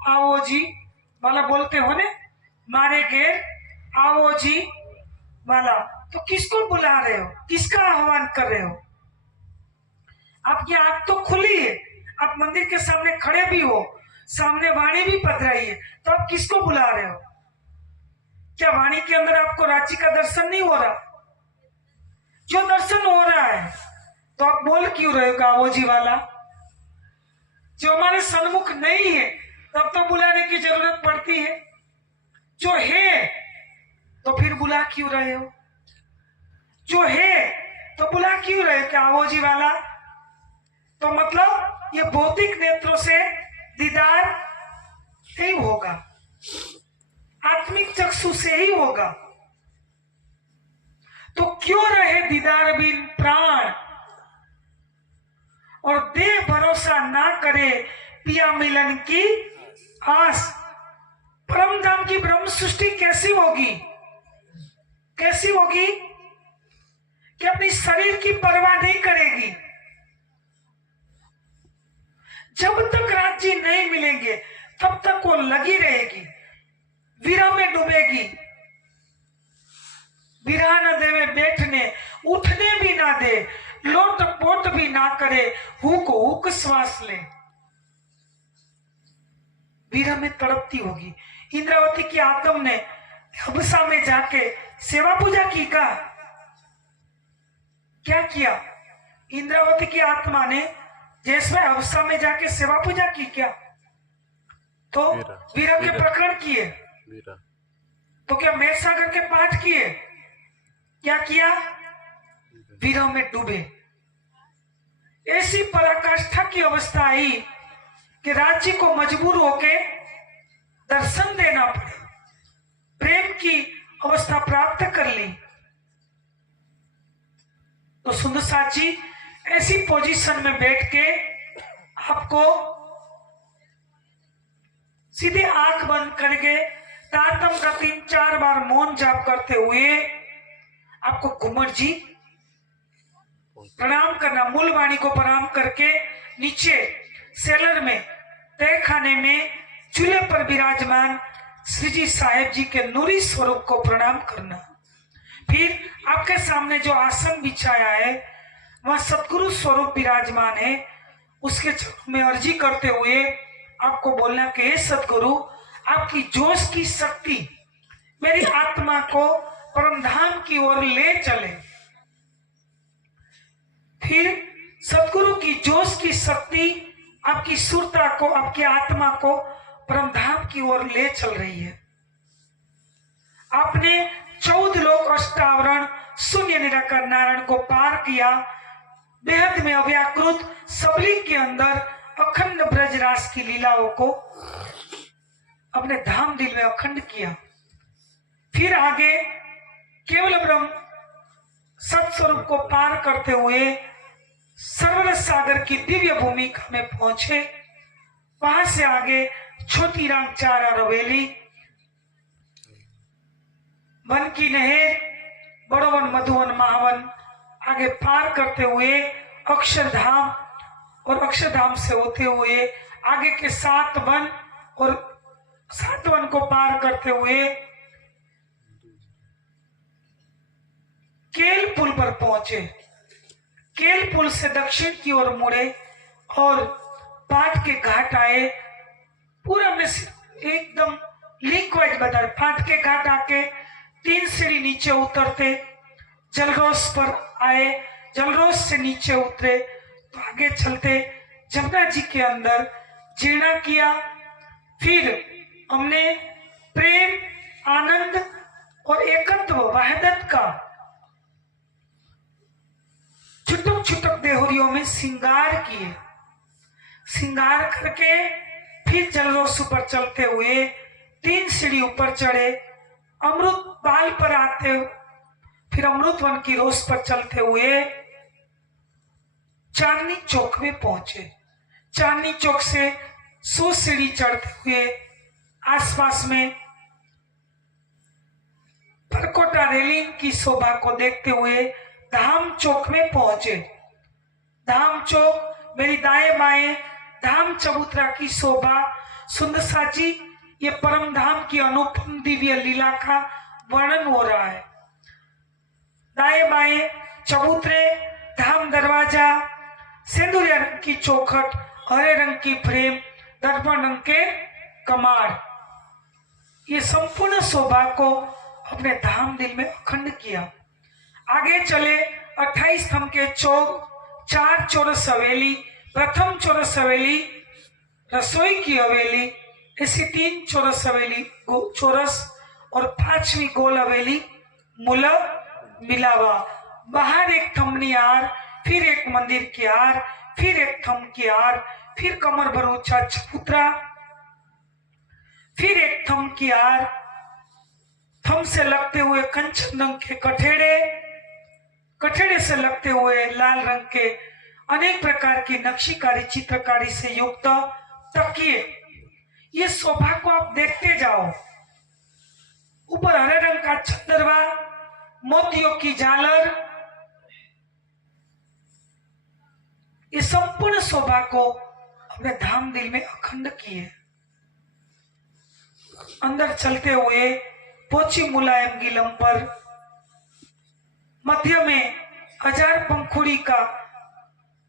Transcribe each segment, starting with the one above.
आओ जी वाला बोलते हो ने, मारे घेर आओ जी वाला, तो किसको बुला रहे हो, किसका आह्वान कर रहे हो? आपकी आंख तो खुली है, आप मंदिर के सामने खड़े भी हो, सामने वाणी भी पध रही है, तो आप किसको बुला रहे हो? क्या वाणी के अंदर आपको राज्य का दर्शन नहीं हो रहा? जो दर्शन हो रहा है तो आप बोल क्यों रहे हो गावो जी वाला? जो हमारे सन्मुख नहीं है तब तो बुलाने की जरूरत पड़ती है, जो है तो फिर बुला क्यों रहे हो? जो है तो बुला क्यों रहे हो कि आवो जी वाला? तो मतलब ये भौतिक नेत्रों से दीदार नहीं होगा, आत्मिक चक्षु से ही होगा। तो क्यों रहे दीदार बिन प्राण, और दे भरोसा ना करे पिया मिलन की आस। परम धाम की ब्रह्म सृष्टि कैसी होगी? कैसी होगी कि अपनी शरीर की परवाह नहीं करेगी। जब तक राज्य नहीं मिलेंगे तब तक वो लगी रहेगी, विरह में डूबेगी, विरह न देवे बैठने, उठने भी ना दे, लोट पोट भी ना करे, हुक हुक श्वास ले, विरह में तड़पती होगी। इंद्रावती की आत्म ने हबसा में जाके सेवा पूजा की का? क्या किया? इंद्रावती की आत्मा ने जैसे हबसा में जाके सेवा पूजा की क्या? तो वीरा के प्रकरण किए, तो क्या मेघ सागर के पाठ किए? क्या किया? वीरों में डूबे। ऐसी पराकाष्ठा की अवस्था आई कि राज्य को मजबूर होके दर्शन देना पड़े, प्रेम की अवस्था प्राप्त कर ली। तो सुंदर साथ जी ऐसी पोजीशन में बैठ के आपको सीधे आंख बंद करके तारतम का 3-4 बार मौन जाप करते हुए आपको घुमट जी प्रणाम करना, मूल वाणी को प्रणाम करके नीचे सेलर में तय खाने में चूल्हे पर विराजमान श्री जी साहेब जी के नूरी स्वरूप को प्रणाम करना। फिर आपके सामने जो आसन बिछाया है वह सतगुरु स्वरूप विराजमान है, उसके चरणों में अर्जी करते हुए आपको बोलना कि हे सतगुरु, आपकी जोश की शक्ति मेरी आत्मा को परम धाम की ओर ले चले। फिर सतगुरु की जोश की शक्ति आपकी सुरता को, आपकी आत्मा को परम धाम की ओर ले चल रही है। आपने 14 लोक अष्टावरण शून्य निराकार नारायण को पार किया, बेहद में अव्याकृत सबली के अंदर अखंड ब्रजरास की लीलाओं को अपने धाम दिल में अखंड किया। फिर आगे केवल ब्रह्म सत्स्वरूप को पार करते हुए सर्वर सागर की दिव्य भूमिका में पहुंचे। वहां से आगे छोटी राम चारा रवेली, वन की नहर, बड़ोवन, मधुवन, महावन आगे पार करते हुए अक्षरधाम, और अक्षरधाम से होते हुए आगे के 7 वन, और 7 वन को पार करते हुए केल पुल पर पहुंचे। केल पुल से दक्षिण की ओर मुड़े और पाट के घाट आए। पूरा में एकदम लिंक वाइज बता, पाट के घाट आके 3 सीढ़ी नीचे उतरते जलरोस पर आए, जलरोस से नीचे उतरे तो आगे चलते जमुना जी के अंदर जीर्णा किया। फिर हमने प्रेम, आनंद और एकत्व वहदत का छुटक छुटक देहरियों में श्रृंगार किए। श्रृंगार करके फिर जलरोस पर चलते हुए 3 सीढ़ी ऊपर चढ़े, अमृत बाल पर आते, फिर अमृत वन की रोस पर चलते हुए चांदनी चौक में पहुंचे। चांदनी चौक से 100 सीढ़ी चढ़ते हुए आसपास में परकोटा रेलिंग की शोभा को देखते हुए धाम चौक में पहुंचे। धाम चौक मेरी दाएं बाएं धाम चबूतरा की शोभा सुंदर साची ये परम धाम की अनुपम दिव्य लीला का वर्णन हो रहा है। दाएं बाएं चबूतरे, धाम दरवाजा, सिंदूरिया रंग की चौखट, हरे रंग की फ्रेम, दर्पण रंग के कमाड़, ये संपूर्ण शोभा को अपने धाम दिल में अखंड किया। आगे चले 28 थम के चौक, 4 चौरस हवेली, प्रथम चौरस हवेली रसोई की हवेली, ऐसी 3 चौरस हवेली चौरस और 5वीं गोल हवेली मूला मिलावा। बाहर एक थमनी आर, फिर एक मंदिर की आर, फिर एक थम की आर, फिर कमर भर ऊंचा चबूतरा, फिर एक थम की आर, थम से लगते हुए कंचन रंग के कठेड़े, कठेड़े से लगते हुए लाल रंग के अनेक प्रकार की नक्शीकारी चित्रकारी से युक्त तकिए। ये शोभा को आप देखते जाओ। ऊपर हरे रंग का चंदरवा, मोतियों की झालर, ये संपूर्ण शोभा को अपने धाम दिल में अखंड किए। अंदर चलते हुए पोची मुलायम गिलम पर मध्य में 1000 पंखुड़ी का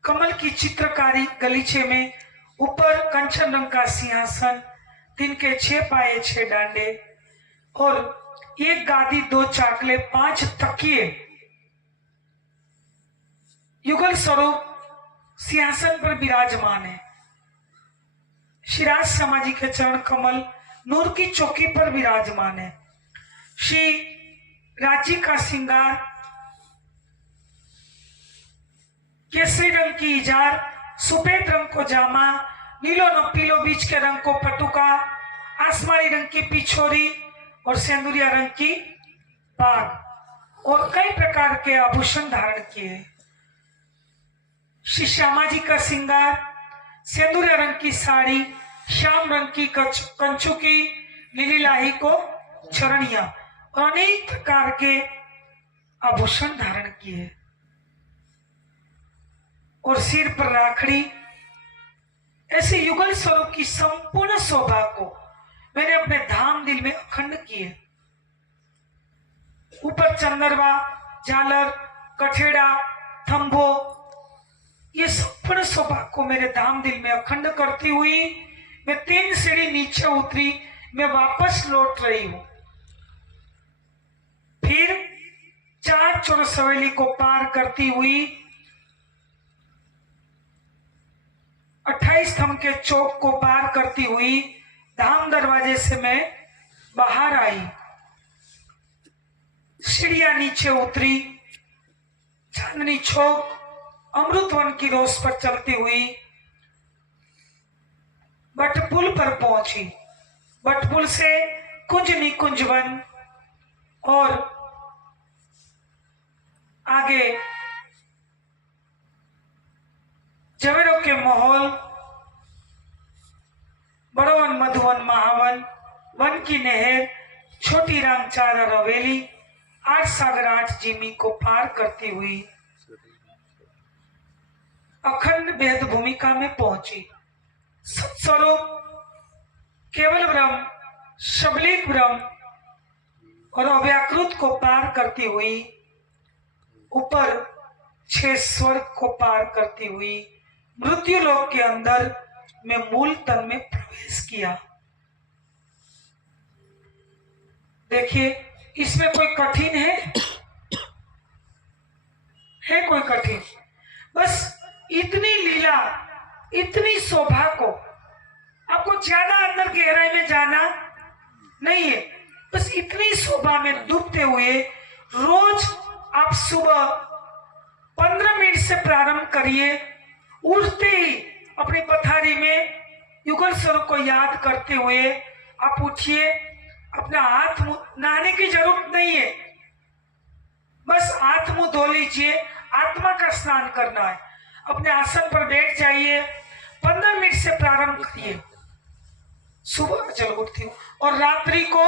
कमल की चित्रकारी गलीचे में, ऊपर कंचन रंग का सिंहासन, 3 के 6 पाए 6 डांडे और 1 गादी, 2 चाकले, 5 तकिए युगल स्वरूप सिंहासन पर विराजमान है। श्रीराज समाजी के चरण कमल नूर की चौकी पर विराजमान है। श्री राजी का श्रृंगार, केसरी रंग की इजार, सफेद रंग को जामा, नीलो न पीलो बीच के रंग को पटुका, आसमानी रंग की पिछोरी और सेंदुरिया रंग की पाग और कई प्रकार के आभूषण धारण किए। श्री श्यामा जी का श्रृंगार, सेंदुरिया रंग की साड़ी, श्याम रंग की कंचू की नीली लाही को चरणिया और अनेक प्रकार के आभूषण धारण किए और सिर पर राखड़ी। ऐसे युगल स्वरूप की संपूर्ण शोभा को मैंने अपने धाम दिल में अखंड किए। ऊपर चंदरवा, झालर, कठेड़ा, थंभो, ये संपूर्ण शोभा को मेरे धाम दिल में अखंड करती हुई मैं 3 सीढ़ी नीचे उतरी, मैं वापस लौट रही हूं। फिर 4 चौरस हवेली को पार करती हुई 28 थम के चौक को पार करती हुई धाम दरवाजे से मैं बाहर आई। सीढ़ियां नीचे उतरी, चांदनी चौक, अमृतवन की रोज पर चलती हुई बटपुल पर पहुंची। बटपुल से कुंज निकुंज वन और आगे जवेरों के माहौल, बड़ोवन, मधुवन, महावन, वन की नहर, छोटी राम चादर हवेली, 8 सागर 8 जिमी को पार करती हुई अखंड बेहद भूमिका में पहुंची। सत्स्वरूप केवल ब्रह्म, शबलिक ब्रह्म और अव्याकृत को पार करती हुई ऊपर 6 स्वर्ग को पार करती हुई मृत्यु लोक के अंदर मैं मूल तन में प्रवेश किया। देखिए, इसमें कोई कठिन है कोई कठिन? बस इतनी लीला, इतनी शोभा को आपको ज्यादा अंदर गहराई में जाना नहीं है। बस इतनी शोभा में डूबते हुए रोज आप सुबह 15 मिनट से प्रारंभ करिए। उठते ही अपनी पथारी में युगल स्वरूप को याद करते हुए आप उठिए। अपना हाथ मुंह, नहाने की जरूरत नहीं है, बस हाथ मुंह धो लीजिए। आत्मा का स्नान करना है। अपने आसन पर बैठ जाइए। 15 मिनट से प्रारंभ करिए। सुबह चल उठती हूँ और रात्रि को